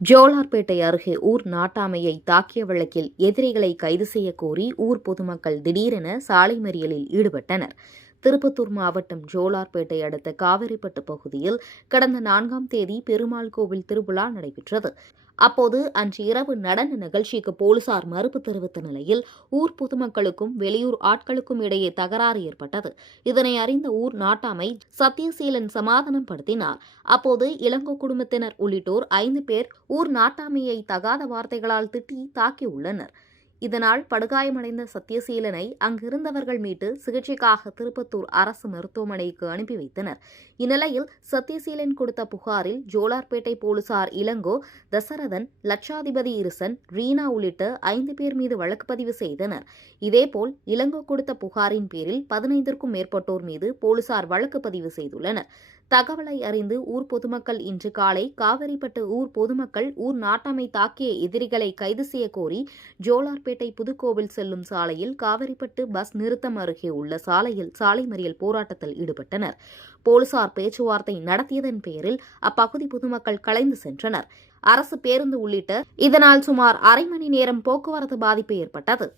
ஜோலார்பேட்டை அருகே ஊர் நாட்டாமையை தாக்கிய வழக்கில் எதிரிகளை கைது செய்ய கோரி ஊர் பொதுமக்கள் திடீரென சாலை மறியலில் ஈடுபட்டனர். திருப்பத்தூர் மாவட்டம் ஜோலார்பேட்டை அடுத்த காவிரிப்பட்டு பகுதியில் கடந்த 4ஆம் தேதி பெருமாள் கோவில் திருவிழா நடைபெற்றது. அப்போது அன்று இரவு நடன நிகழ்ச்சிக்கு போலீசார் மறுப்பு தெரிவித்த நிலையில் ஊர் பொதுமக்களுக்கும் வெளியூர் ஆட்களுக்கும் இடையே தகராறு ஏற்பட்டது. இதனை அறிந்த ஊர் நாட்டாமை சத்தியசீலன் சமாதானம் படுத்தினார். அப்போது இளங்கோ குடும்பத்தினர் உள்ளிட்டோர் 5 பேர் ஊர் நாட்டாமையை தகாத வார்த்தைகளால் திட்டி தாக்கியுள்ளனர். இதனால் படுகாயமடைந்த சத்தியசீலனை அங்கிருந்தவர்கள் மீட்டு சிகிச்சைக்காக திருப்பத்தூர் அரசு மருத்துவமனைக்கு அனுப்பி வைத்தனர். இந்நிலையில் சத்தியசீலன் கொடுத்த புகாரில் ஜோலார்பேட்டை போலீசார் இளங்கோ, தசரதன், லட்சாதிபதி இருசன், ரீனா உள்ளிட்ட 5 பேர் மீது வழக்கு பதிவு செய்தனர். இதேபோல் இளங்கோ கொடுத்த புகாரின் பேரில் 15க்கும் மேற்பட்டோர் மீது போலீசார் வழக்கு பதிவு செய்துள்ளனர். தகவலை அறிந்து ஊர் பொதுமக்கள் இன்று காலை காவிரிப்பட்டு ஊர் பொதுமக்கள் ஊர் நாட்டாமை தாக்கிய எதிரிகளை கைது செய்ய கோரி ஜோலார்பேட்டை புதுக்கோவில் செல்லும் சாலையில் காவிரிப்பட்டு பஸ் நிறுத்தம் அருகே உள்ள சாலையில் சாலை மறியல் போராட்டத்தில் ஈடுபட்டனர். போலீசார் பேச்சுவார்த்தை நடத்தியதன் பேரில் அப்பகுதி பொதுமக்கள் கலைந்து சென்றனர். அரசு பேருந்து உள்ளிட்ட இதனால் சுமார் அரை மணி நேரம் போக்குவரத்து பாதிப்பு ஏற்பட்டது.